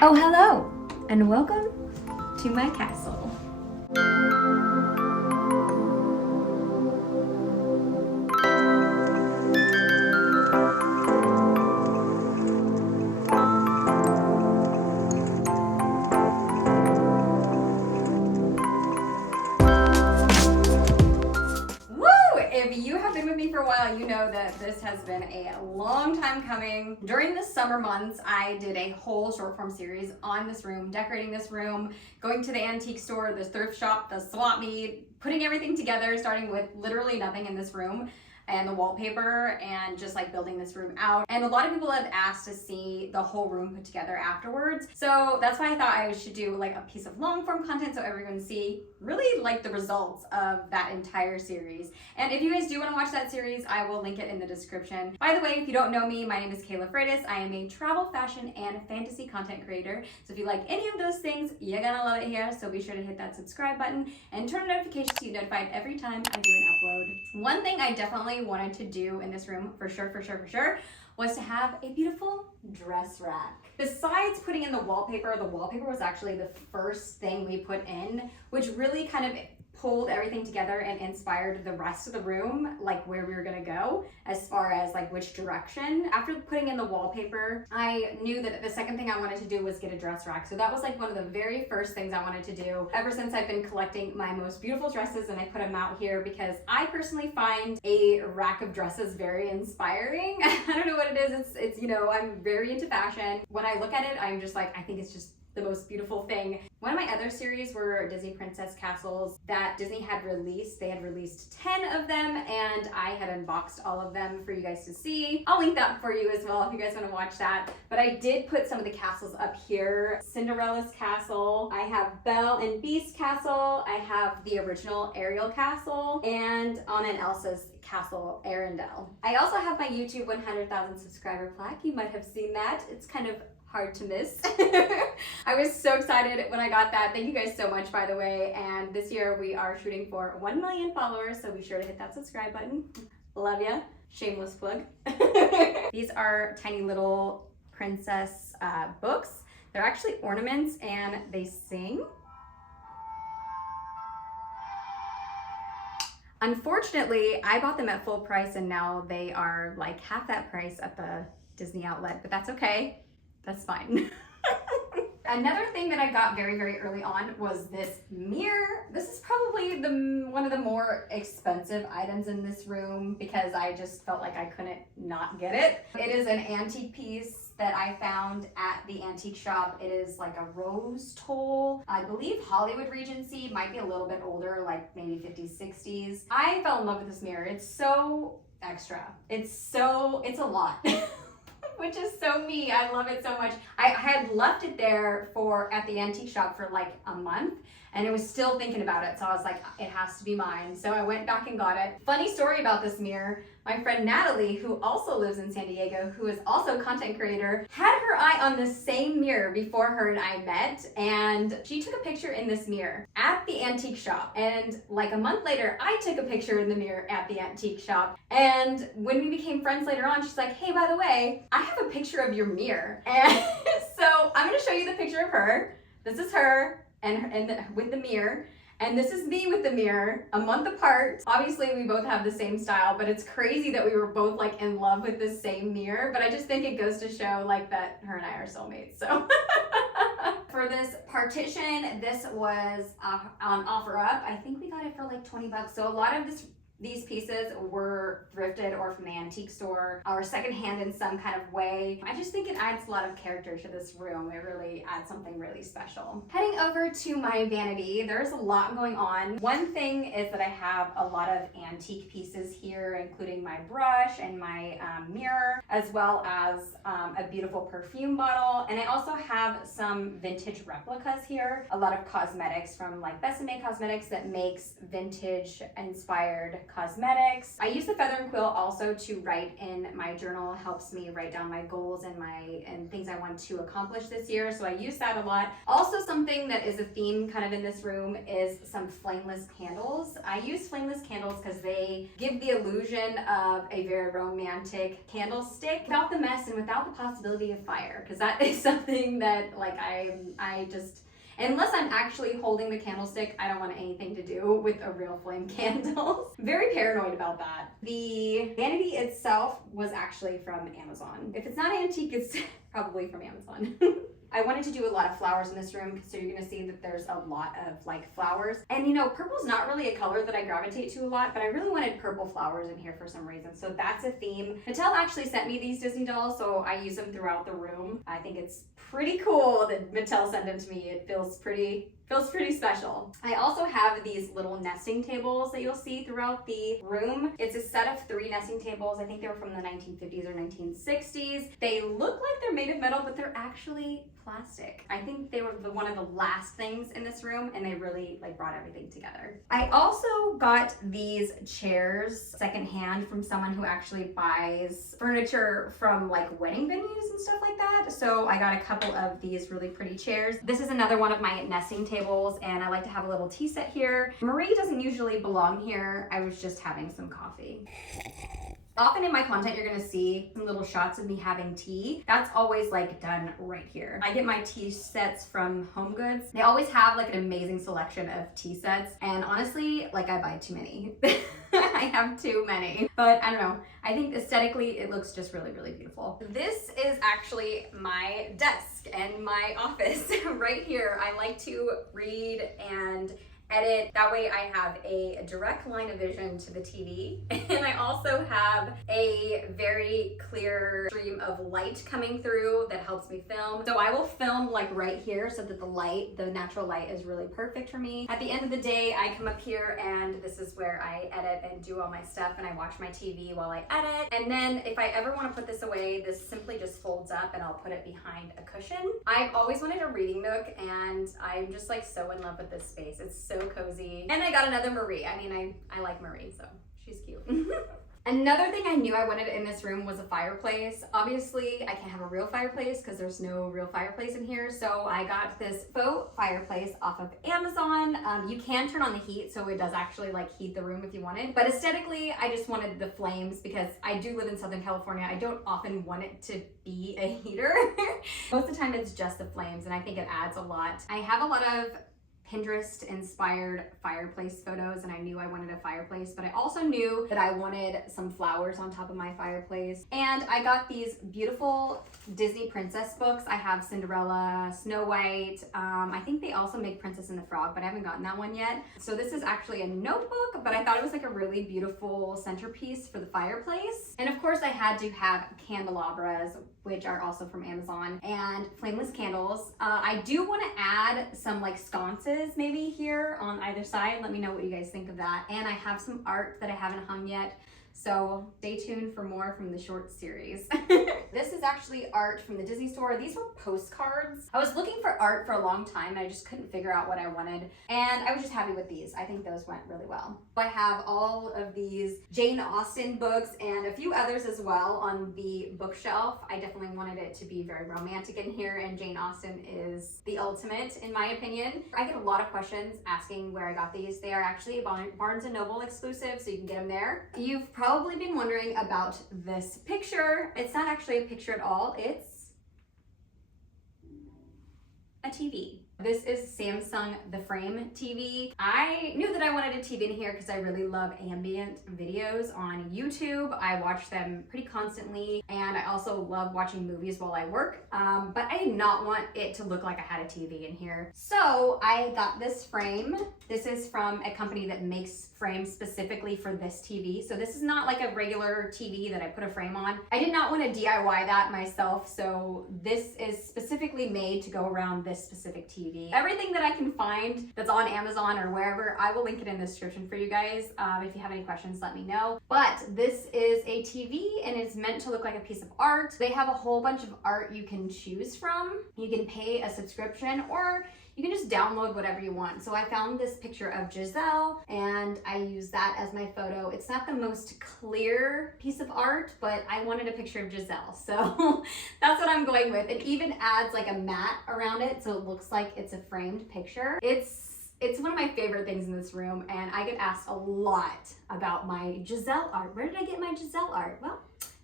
Oh, hello, and welcome to my castle. If you have been with me for a while, you know that this has been a long time coming. During the summer months, I did a whole short form series on this room, decorating this room, going to the antique store, the thrift shop, the swap meet, putting everything together, starting with literally nothing in this room and the wallpaper and just like building this room out. And a lot of people have asked to see the whole room put together afterwards. So that's why I thought I should do like a piece of long form content so everyone can see really like the results of that entire series. And if you guys do want to watch that series, I will link it in the description. By the way, if you don't know me, my name is Kayla Freitas. I am a travel, fashion, and fantasy content creator. So if you like any of those things, you're gonna love it here. So be sure to hit that subscribe button and turn on notifications so you're notified every time I do an upload. One thing I definitely wanted to do in this room, for sure, was to have a beautiful dress rack. Besides putting in the wallpaper was actually the first thing we put in, which really kind of pulled everything together and inspired the rest of the room, like where we were gonna go as far as like which direction. After putting in the wallpaper, I knew that the second thing I wanted to do was get a dress rack. So that was like one of the very first things I wanted to do ever since I've been collecting my most beautiful dresses, and I put them out here because I personally find a rack of dresses very inspiring. I don't know what it is. It's you know, I'm very into fashion. When I look at it, I'm just like, I think it's just the most beautiful thing. One of my other series were Disney Princess Castles that Disney had released. They had released 10 of them and I had unboxed all of them for you guys to see. I'll link that for you as well if you guys want to watch that. But I did put some of the castles up here. Cinderella's castle, I have Belle and Beast castle, I have the original Ariel castle, and Anna and Elsa's castle, Arendelle. I also have my YouTube 100,000 subscriber plaque. You might have seen that. It's kind of hard to miss. I was so excited when I got that. Thank you guys so much, by the way. And this year we are shooting for 1 million followers, so be sure to hit that subscribe button. Love ya. Shameless plug. These are tiny little princess books. They're actually ornaments and they sing. Unfortunately, I bought them at full price and now they are like half that price at the Disney outlet, but that's okay. That's fine. Another thing that I got very early on was this mirror. This is probably one of the more expensive items in this room because I just felt like I couldn't not get it. It is an antique piece that I found at the antique shop. It is like a rose toll. I believe Hollywood Regency, might be a little bit older, like maybe 50s, 60s. I fell in love with this mirror. It's so extra. It's a lot. Which is so me. I love it so much. I had left it there at the antique shop for like a month and it was still thinking about it. So I was like, it has to be mine. So I went back and got it. Funny story about this mirror. My friend Natalie, who also lives in San Diego, who is also a content creator, had her eye on this same mirror before her and I met, and she took a picture in this mirror at the antique shop. And like a month later, I took a picture in the mirror at the antique shop. And when we became friends later on, she's like, hey, by the way, I have a picture of your mirror. And so I'm gonna show you the picture of her. This is her with the mirror. And this is me with the mirror, a month apart. Obviously, we both have the same style, but it's crazy that we were both like in love with the same mirror. But I just think it goes to show like that her and I are soulmates, so. For this partition, this was on OfferUp. I think we got it for like 20 bucks. So a lot of these pieces were thrifted or from the antique store or secondhand in some kind of way. I just think it adds a lot of character to this room. It really adds something really special. Heading over to my vanity, there's a lot going on. One thing is that I have a lot of antique pieces here, including my brush and my mirror, as well as a beautiful perfume bottle. And I also have some vintage replicas here. A lot of cosmetics from like Besame Cosmetics that makes vintage inspired cosmetics. I use the feather and quill also to write in my journal. It helps me write down my goals and things I want to accomplish this year. So I use that a lot. Also, something that is a theme kind of in this room is some flameless candles. I use flameless candles because they give the illusion of a very romantic candlestick without the mess and without the possibility of fire, because that is something that like I just, unless I'm actually holding the candlestick, I don't want anything to do with a real flame candle. Very paranoid about that. The vanity itself was actually from Amazon. If it's not antique, it's probably from Amazon. I wanted to do a lot of flowers in this room, so you're gonna see that there's a lot of like flowers. And you know, purple's not really a color that I gravitate to a lot, but I really wanted purple flowers in here for some reason. So that's a theme. Mattel actually sent me these Disney dolls, so I use them throughout the room. I think it's pretty cool that Mattel sent them to me. It feels pretty special. I also have these little nesting tables that you'll see throughout the room. It's a set of 3 nesting tables. I think they were from the 1950s or 1960s. They look like they're made of metal, but they're actually plastic. I think they were one of the last things in this room, and they really like brought everything together. I also got these chairs secondhand from someone who actually buys furniture from like wedding venues and stuff like that. So I got a couple of these really pretty chairs. This is another one of my nesting tables, and I like to have a little tea set here. Marie doesn't usually belong here. I was just having some coffee. Often in my content, you're gonna see some little shots of me having tea. That's always like done right here. I get my tea sets from Home Goods. They always have like an amazing selection of tea sets. And honestly, like I buy too many. I have too many, but I don't know. I think aesthetically, it looks just really, really beautiful. This is actually my desk and my office right here. I like to read and edit. That way I have a direct line of vision to the TV. And I also have a very clear stream of light coming through that helps me film. So I will film like right here so that the natural light is really perfect for me. At the end of the day, I come up here and this is where I edit and do all my stuff, and I watch my TV while I edit. And then if I ever want to put this away, this simply just folds up and I'll put it behind a cushion. I've always wanted a reading nook, and I'm just like so in love with this space. It's so cozy. And I got another Marie. I mean, I like Marie, so she's cute. Another thing I knew I wanted in this room was a fireplace. Obviously, I can't have a real fireplace because there's no real fireplace in here. So I got this faux fireplace off of Amazon. You can turn on the heat, so it does actually like heat the room if you wanted. But aesthetically, I just wanted the flames because I do live in Southern California. I don't often want it to be a heater. Most of the time, it's just the flames, and I think it adds a lot. I have a lot of Pinterest inspired fireplace photos, and I knew I wanted a fireplace, but I also knew that I wanted some flowers on top of my fireplace. And I got these beautiful Disney princess books. I have Cinderella, Snow White. I think they also make Princess and the Frog, but I haven't gotten that one yet. So this is actually a notebook, but I thought it was like a really beautiful centerpiece for the fireplace. And of course I had to have candelabras, which are also from Amazon, and flameless candles. I do want to add some like sconces maybe here on either side. Let me know what you guys think of that. And I have some art that I haven't hung yet, so stay tuned for more from the short series. This is actually art from the Disney store. These were postcards. I was looking for art for a long time and I just couldn't figure out what I wanted, and I was just happy with these. I think those went really well. I have all of these Jane Austen books and a few others as well on the bookshelf. I definitely wanted it to be very romantic in here, and Jane Austen is the ultimate in my opinion. I get a lot of questions asking where I got these. They are actually a Barnes & Noble exclusive, so you can get them there. You've probably been wondering about this picture. It's not actually a picture at all. It's a TV. This is Samsung The Frame TV. I knew that I wanted a TV in here because I really love ambient videos on YouTube. I watch them pretty constantly, and I also love watching movies while I work, but I did not want it to look like I had a TV in here. So I got this frame. This is from a company that makes frames specifically for this TV. So this is not like a regular TV that I put a frame on. I did not want to DIY that myself, so this is specifically made to go around this specific TV. Everything that I can find that's on Amazon or wherever, I will link it in the description for you guys. If you have any questions, let me know. But this is a TV, and it's meant to look like a piece of art. They have a whole bunch of art you can choose from. You can pay a subscription, or you can just download whatever you want. So I found this picture of Giselle and I used that as my photo. It's not the most clear piece of art, but I wanted a picture of Giselle. So that's what I'm going with. It even adds like a mat around it so it looks like it's a framed picture. It's one of my favorite things in this room, and I get asked a lot about my Giselle art. Where did I get my Giselle art? Well,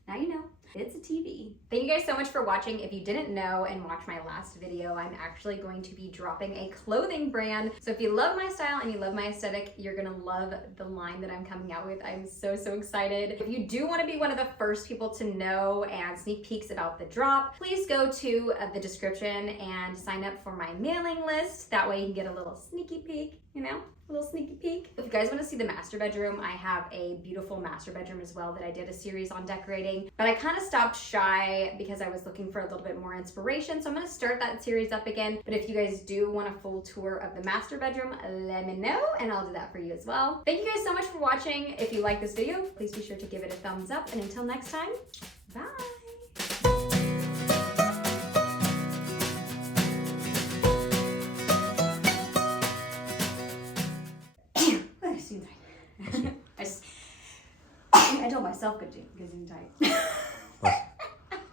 now you know. It's a TV. Thank you guys so much for watching. If you didn't know and watch my last video, I'm actually going to be dropping a clothing brand. So if you love my style and you love my aesthetic, you're gonna love the line that I'm coming out with. I'm so excited. If you do wanna be one of the first people to know and sneak peeks about the drop, please go to the description and sign up for my mailing list. That way you can get a little sneaky peek, you know? A little sneaky peek. If you guys want to see the master bedroom, I have a beautiful master bedroom as well that I did a series on decorating, but I kind of stopped shy because I was looking for a little bit more inspiration. So I'm going to start that series up again. But if you guys do want a full tour of the master bedroom, let me know and I'll do that for you as well. Thank you guys so much for watching. If you like this video, please be sure to give it a thumbs up. And until next time, bye. I told myself good to tight.